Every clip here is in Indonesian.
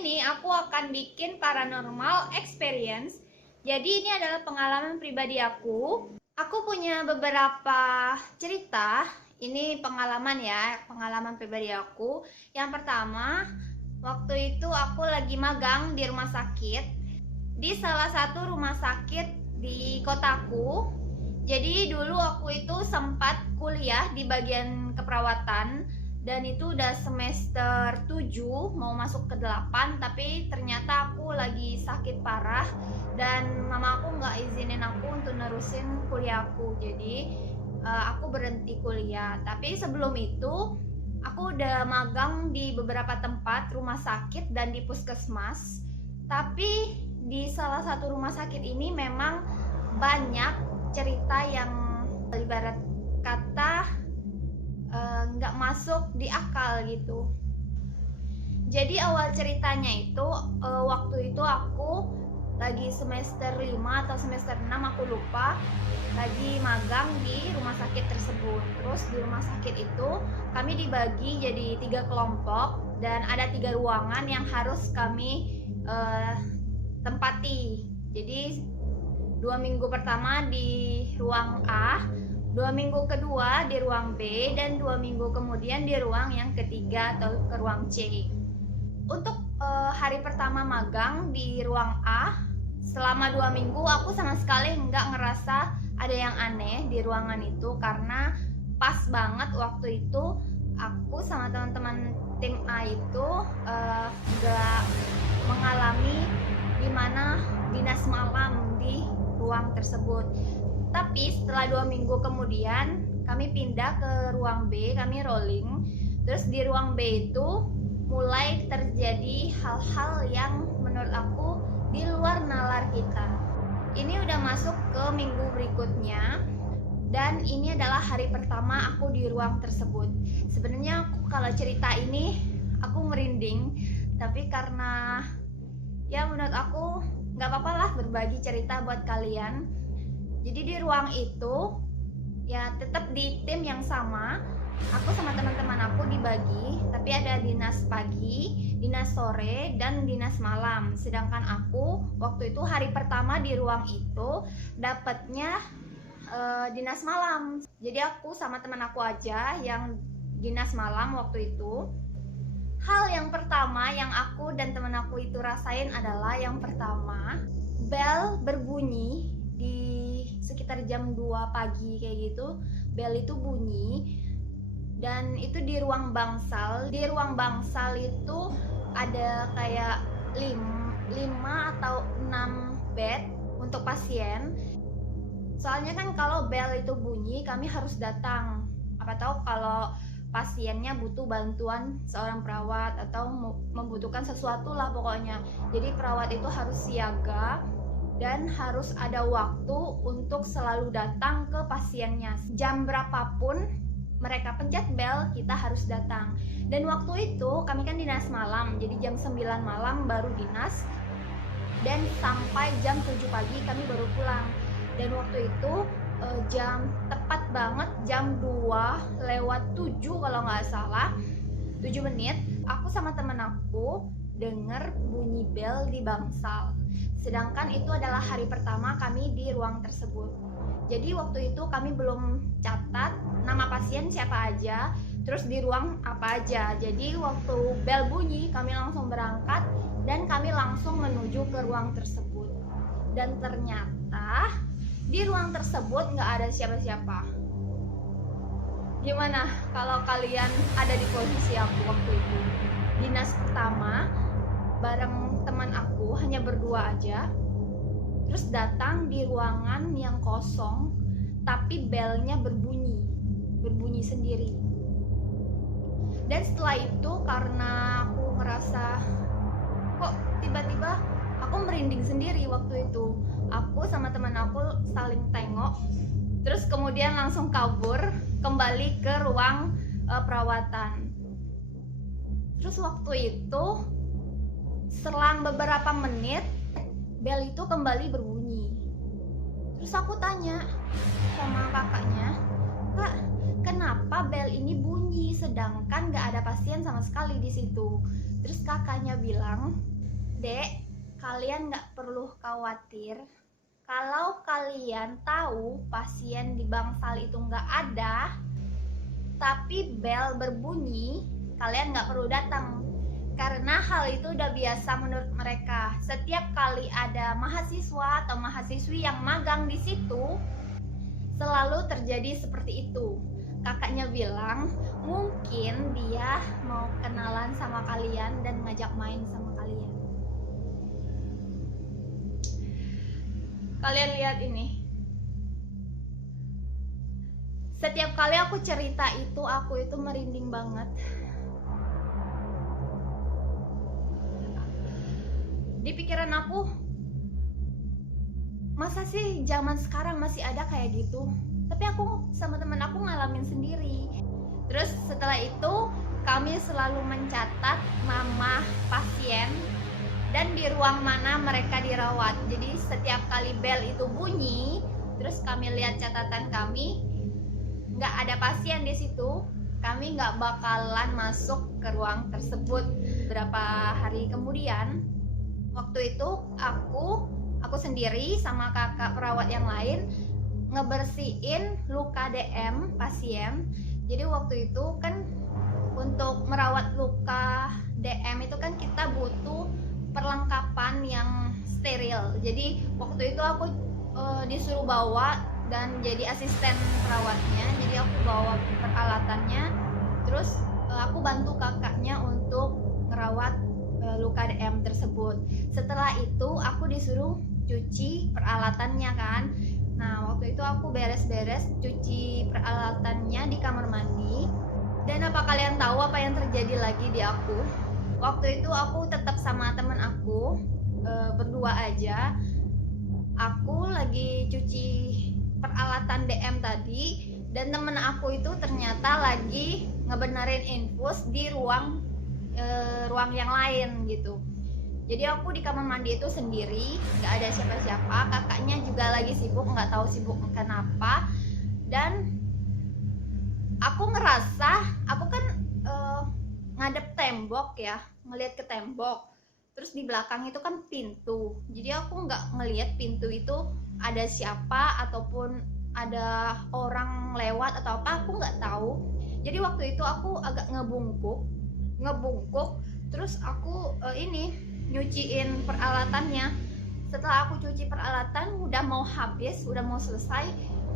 ini aku akan bikin paranormal experience. Jadi ini adalah pengalaman pribadi aku. Aku punya beberapa cerita. Ini pengalaman ya, pengalaman pribadi aku. Yang pertama, waktu itu aku lagi magang di rumah sakit, di salah satu rumah sakit di kotaku. Jadi dulu aku itu sempat kuliah di bagian keperawatan, dan itu udah semester 7 mau masuk ke 8, tapi ternyata aku lagi sakit parah dan mama aku nggak izinin aku untuk nerusin kuliahku. Jadi aku berhenti kuliah. Tapi sebelum itu aku udah magang di beberapa tempat rumah sakit dan di puskesmas. Tapi di salah satu rumah sakit ini memang banyak cerita yang ibarat kata nggak masuk di akal gitu. Jadi awal ceritanya itu waktu itu aku lagi semester 5 atau semester 6, aku lupa, lagi magang di rumah sakit tersebut. Terus di rumah sakit itu kami dibagi jadi 3 kelompok dan ada 3 ruangan yang harus kami tempati. Jadi 2 minggu pertama di ruang A, 2 minggu kedua di ruang B, dan 2 minggu kemudian di ruang yang ketiga atau ke ruang C. Untuk hari pertama magang di ruang A, selama 2 minggu aku sama sekali nggak ngerasa ada yang aneh di ruangan itu, karena pas banget waktu itu aku sama teman-teman tim A itu nggak mengalami dimana dinas malam di ruang tersebut. Tapi setelah 2 minggu kemudian kami pindah ke ruang B, kami rolling. Terus di ruang B itu mulai terjadi hal-hal yang menurut aku di luar nalar kita. Ini udah masuk ke minggu berikutnya, dan ini adalah hari pertama aku di ruang tersebut. Sebenarnya aku kalau cerita ini aku merinding, tapi karena ya menurut aku nggak apa-apa lah berbagi cerita buat kalian. Jadi di ruang itu ya tetap di tim yang sama, aku sama teman-teman aku dibagi, tapi ada dinas pagi, dinas sore, dan dinas malam. Sedangkan aku waktu itu hari pertama di ruang itu dapatnya dinas malam. Jadi aku sama teman aku aja yang dinas malam waktu itu. Hal yang pertama yang aku dan teman aku itu rasain adalah yang pertama, bel berbunyi di sekitar jam 2 pagi kayak gitu. Bel itu bunyi, dan itu di ruang bangsal. Di ruang bangsal itu ada kayak 5 atau 6 bed untuk pasien. Soalnya kan kalau bel itu bunyi kami harus datang. Apa tahu kalau pasiennya butuh bantuan seorang perawat atau membutuhkan sesuatu lah pokoknya. Jadi perawat itu harus siaga dan harus ada waktu untuk selalu datang ke pasiennya. Jam berapapun mereka pencet bel, kita harus datang. Dan waktu itu kami kan dinas malam, jadi jam 9 malam baru dinas, dan sampai jam 7 pagi kami baru pulang. Dan waktu itu jam tepat banget jam 2:07 kalau nggak salah, 7 menit, aku sama temen aku denger bunyi bel di bangsal. Sedangkan itu adalah hari pertama kami di ruang tersebut. Jadi waktu itu kami belum catat nama pasien siapa aja, terus di ruang apa aja. Jadi waktu bel bunyi kami langsung berangkat dan kami langsung menuju ke ruang tersebut. Dan ternyata di ruang tersebut nggak ada siapa-siapa. Gimana kalau kalian ada di posisi aku waktu itu? Dinas pertama bareng teman aku hanya berdua aja, terus datang di ruangan yang kosong tapi belnya berbunyi sendiri. Dan setelah itu karena aku ngerasa kok tiba-tiba aku merinding sendiri waktu itu, aku sama teman aku saling tengok, terus kemudian langsung kabur kembali ke ruang perawatan. Terus waktu itu selang beberapa menit bel itu kembali berbunyi. Terus aku tanya sama kakaknya, "Kak, kenapa bel ini bunyi sedangkan nggak ada pasien sama sekali di situ. Terus kakaknya bilang, Dek, kalian nggak perlu khawatir. Kalau kalian tahu pasien di bangsal itu nggak ada, tapi bel berbunyi, kalian nggak perlu datang. Karena hal itu udah biasa menurut mereka. Setiap kali ada mahasiswa atau mahasiswi yang magang di situ, selalu terjadi seperti itu. Kakaknya bilang, mungkin dia mau kenalan sama kalian dan ngajak main sama kalian. Kalian lihat ini. Setiap kali aku cerita itu, aku itu merinding banget. Di pikiran aku, masa sih zaman sekarang masih ada kayak gitu? Tapi aku sama temen aku ngalamin sendiri. Terus setelah itu kami selalu mencatat nama pasien dan di ruang mana mereka dirawat. Jadi setiap kali bel itu bunyi, terus kami lihat catatan kami, nggak ada pasien di situ, kami nggak bakalan masuk ke ruang tersebut. Berapa hari kemudian, waktu itu aku sendiri sama kakak perawat yang lain ngebersihin luka DM pasien. Jadi waktu itu kan untuk merawat luka DM itu kan kita butuh perlengkapan yang steril. Jadi waktu itu aku disuruh bawa dan jadi asisten perawatnya. Jadi aku bawa peralatannya, terus aku bantu kakaknya untuk merawat luka DM tersebut. Setelah itu aku disuruh cuci peralatannya kan. Nah waktu itu aku beres-beres cuci peralatannya di kamar mandi. Dan apa kalian tahu apa yang terjadi lagi di aku? Waktu itu aku tetap sama teman aku, berdua aja. Aku lagi cuci peralatan DM tadi, dan temen aku itu ternyata lagi ngebenerin infus di ruang yang lain gitu. Jadi aku di kamar mandi itu sendiri, nggak ada siapa-siapa. Kakaknya juga lagi sibuk, nggak tahu sibuk kenapa. Dan aku ngerasa, aku kan ngadep tembok ya, ngelihat ke tembok. Terus di belakang itu kan pintu. Jadi aku nggak ngelihat pintu itu ada siapa ataupun ada orang lewat atau apa, aku nggak tahu. Jadi waktu itu aku agak ngebungkuk, terus aku nyuciin peralatannya. Setelah aku cuci peralatan, udah mau habis, udah mau selesai,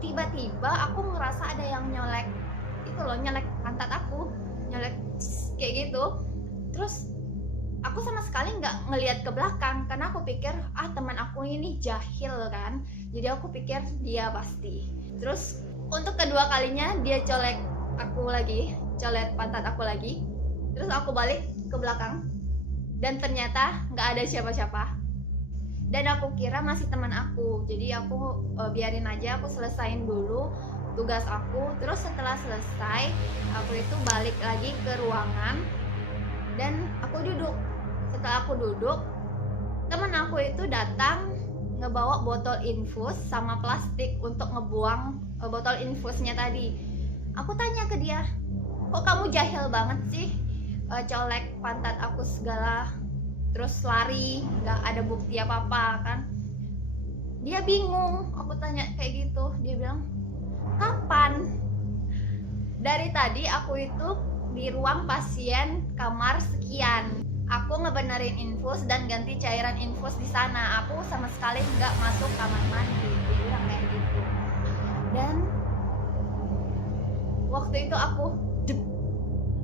tiba-tiba aku ngerasa ada yang nyolek pantat aku, nyolek kayak gitu. Terus aku sama sekali nggak ngelihat ke belakang karena aku pikir teman aku ini jahil kan, jadi aku pikir dia pasti. Terus untuk kedua kalinya dia colek pantat aku lagi. Terus aku balik ke belakang dan ternyata nggak ada siapa-siapa. Dan aku kira masih teman aku, jadi aku biarin aja, aku selesain dulu tugas aku. Terus setelah selesai, aku itu balik lagi ke ruangan dan aku duduk. Setelah aku duduk, teman aku itu datang ngebawa botol infus sama plastik untuk ngebuang botol infusnya tadi. Aku tanya ke dia, kok kamu jahil banget sih, colek pantat aku segala, terus lari, nggak ada bukti apa-apa kan. Dia bingung, aku tanya kayak gitu. Dia bilang, kapan? Dari tadi aku itu di ruang pasien kamar sekian, aku ngebenerin infus dan ganti cairan infus di sana. Aku sama sekali nggak masuk kamar mandi. Dia bilang kayak gitu. Dan waktu itu aku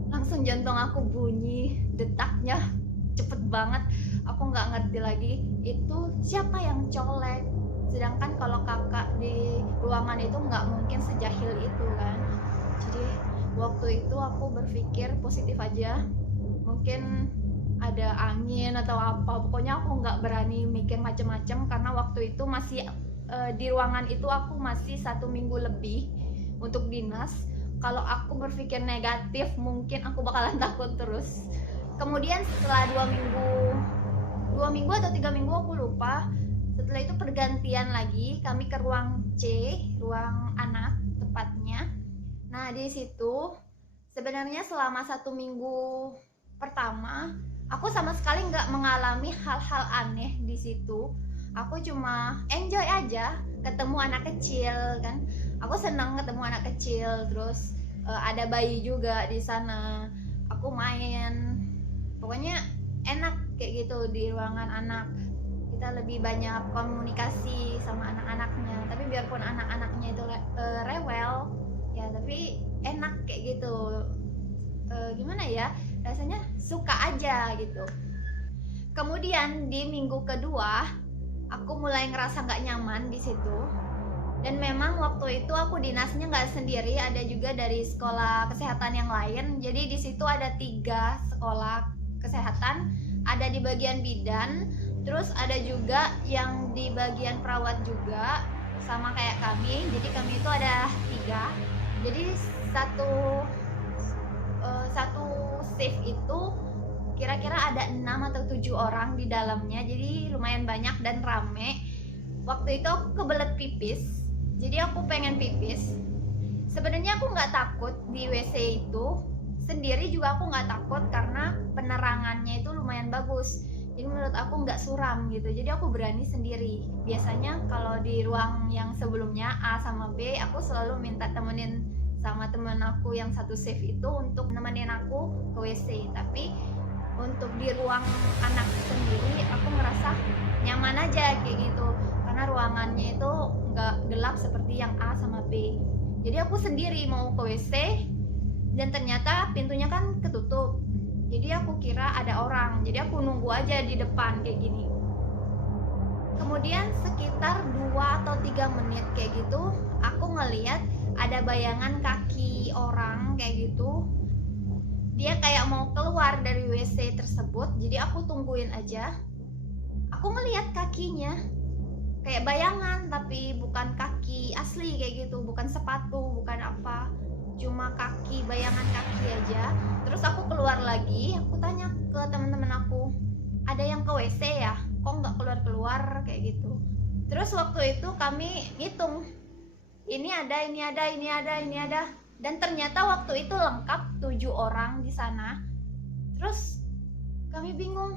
langsung jantung aku bunyi, detaknya cepet banget. Aku nggak ngerti lagi itu siapa yang colek. Sedangkan kalau kakak di ruangan itu nggak mungkin sejahil itu kan. Jadi waktu itu aku berpikir positif aja, mungkin ada angin atau apa. Pokoknya aku nggak berani mikir macem-macem karena waktu itu masih di ruangan itu aku masih 1 minggu lebih untuk dinas. Kalau aku berpikir negatif, mungkin aku bakalan takut terus. Kemudian setelah 2 minggu atau 3 minggu aku lupa. Setelah itu pergantian lagi, kami ke ruang C, ruang anak tepatnya. Nah, di situ sebenarnya selama 1 minggu pertama aku sama sekali nggak mengalami hal-hal aneh di situ. Aku cuma enjoy aja ketemu anak kecil kan. Aku senang ketemu anak kecil, terus ada bayi juga di sana. Aku main, pokoknya enak kayak gitu di ruangan anak. Kita lebih banyak komunikasi sama anak-anaknya. Tapi biarpun anak-anaknya itu rewel, ya tapi enak kayak gitu. Gimana ya, rasanya suka aja gitu. Kemudian di minggu kedua aku mulai ngerasa nggak nyaman di situ, dan memang waktu itu aku dinasnya nggak sendiri, ada juga dari sekolah kesehatan yang lain. Jadi di situ ada 3 sekolah kesehatan, ada di bagian bidan, terus ada juga yang di bagian perawat juga, sama kayak kami. Jadi kami itu ada 3. Jadi satu shift itu kira-kira ada 6 atau 7 orang di dalamnya, jadi lumayan banyak dan rame. Waktu itu aku kebelet pipis, jadi aku pengen pipis. Sebenarnya aku nggak takut di WC itu sendiri, juga aku nggak takut karena penerangannya itu lumayan bagus, jadi menurut aku nggak suram gitu. Jadi aku berani sendiri. Biasanya kalau di ruang yang sebelumnya A sama B, aku selalu minta temenin sama temen aku yang satu shift itu untuk nemenin aku ke WC. Tapi untuk di ruang anak sendiri aku ngerasa nyaman aja kayak gitu, karena ruangannya itu nggak gelap seperti yang A sama B. Jadi aku sendiri mau ke WC, dan ternyata pintunya kan ketutup. Jadi aku kira ada orang, jadi aku nunggu aja di depan kayak gini. Kemudian sekitar 2 atau 3 menit kayak gitu, aku ngeliat ada bayangan kaki orang kayak gitu. Dia kayak mau keluar dari WC tersebut, jadi aku tungguin aja. Aku ngeliat kakinya kayak bayangan, tapi bukan kaki asli kayak gitu, bukan sepatu, bukan apa, cuma kaki, bayangan kaki aja. Terus aku keluar lagi, aku tanya ke teman-teman aku, ada yang ke WC ya? Kok nggak keluar-keluar kayak gitu. Terus waktu itu kami ngitung, ini ada. Dan ternyata waktu itu lengkap 7 orang di sana. Terus kami bingung,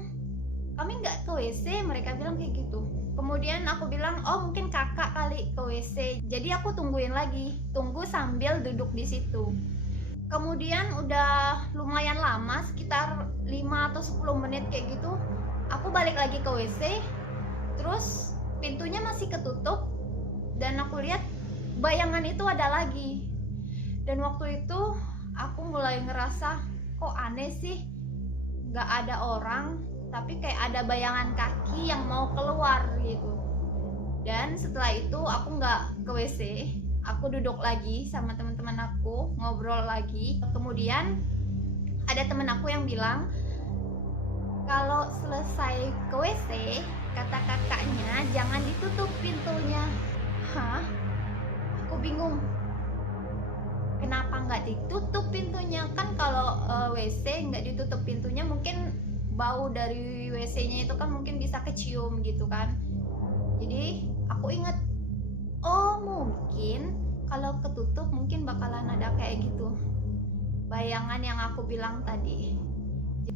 kami nggak ke WC, mereka bilang kayak gitu. Kemudian aku bilang, oh mungkin kakak kali ke WC. Jadi aku tungguin lagi, tunggu sambil duduk di situ. Kemudian udah lumayan lama, sekitar 5 atau 10 menit kayak gitu, aku balik lagi ke WC. Terus pintunya masih ketutup, dan aku lihat bayangan itu ada lagi. Dan waktu itu aku mulai ngerasa, kok aneh sih, gak ada orang tapi kayak ada bayangan kaki yang mau keluar gitu. Dan setelah itu aku gak ke WC, aku duduk lagi sama teman-teman aku, ngobrol lagi. Kemudian ada teman aku yang bilang, kalau selesai ke WC, kata kakaknya jangan ditutup pintunya. Hah? Aku bingung, kenapa nggak ditutup pintunya? Kan kalau WC nggak ditutup pintunya, mungkin bau dari WC-nya itu kan mungkin bisa kecium gitu kan. Jadi aku ingat, oh mungkin kalau ketutup mungkin bakalan ada kayak gitu, bayangan yang aku bilang tadi.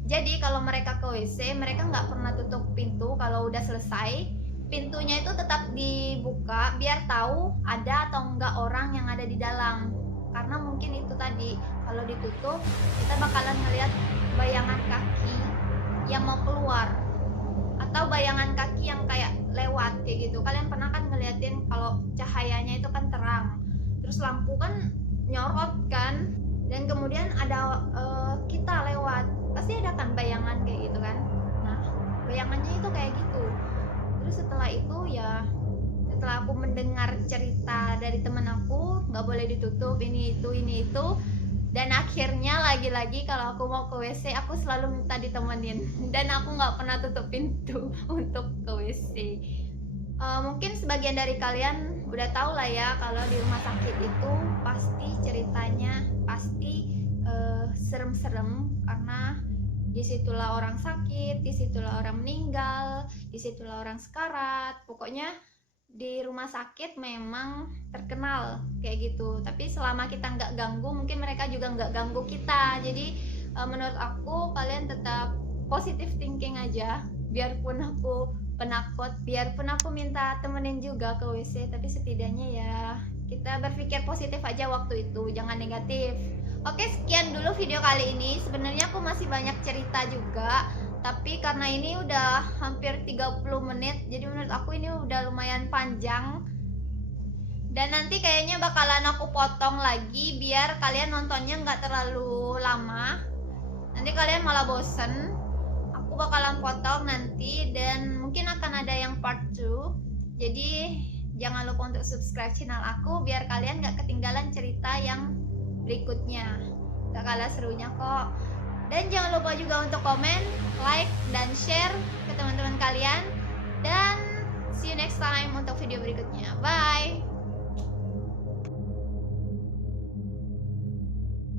Jadi kalau mereka ke WC, mereka nggak pernah tutup pintu. Kalau udah selesai, pintunya itu tetap dibuka biar tahu ada atau enggak orang yang ada di dalam. Karena mungkin itu tadi, kalau ditutup kita bakalan ngelihat bayangan kaki yang mau keluar, atau bayangan kaki yang kayak lewat kayak gitu. Kalian pernah kan ngeliatin kalau cahayanya itu kan terang, terus lampu kan nyorot kan, dan kemudian ada kita lewat, pasti ada kan bayangan kayak gitu kan. Nah bayangannya itu kayak gitu. Terus setelah itu ya, setelah aku mendengar cerita dari temen aku, nggak boleh ditutup ini itu, dan akhirnya lagi-lagi kalau aku mau ke WC aku selalu minta ditemenin, dan aku nggak pernah tutup pintu untuk ke WC. Mungkin sebagian dari kalian udah tahu lah ya, kalau di rumah sakit itu pasti ceritanya pasti serem-serem, karena disitulah orang sakit, disitulah orang meninggal, disitulah orang sekarat. Pokoknya di rumah sakit memang terkenal kayak gitu, tapi selama kita nggak ganggu mungkin mereka juga nggak ganggu kita. Jadi menurut aku kalian tetap positive thinking aja, biarpun aku penakut, biarpun aku minta temenin juga ke WC, tapi setidaknya ya kita berpikir positif aja waktu itu, jangan negatif. Oke, sekian dulu video kali ini. Sebenarnya aku masih banyak cerita juga, tapi karena ini udah hampir 30 menit, jadi menurut aku ini udah lumayan panjang. Dan nanti kayaknya bakalan aku potong lagi biar kalian nontonnya nggak terlalu lama. Nanti kalian malah bosen. Aku bakalan potong nanti dan mungkin akan ada yang part 2. Jadi jangan lupa untuk subscribe channel aku biar kalian nggak ketinggalan cerita yang berikutnya. Gak kalah serunya kok. Dan jangan lupa juga untuk komen, like, dan share ke teman-teman kalian. Dan see you next time untuk video berikutnya. Bye!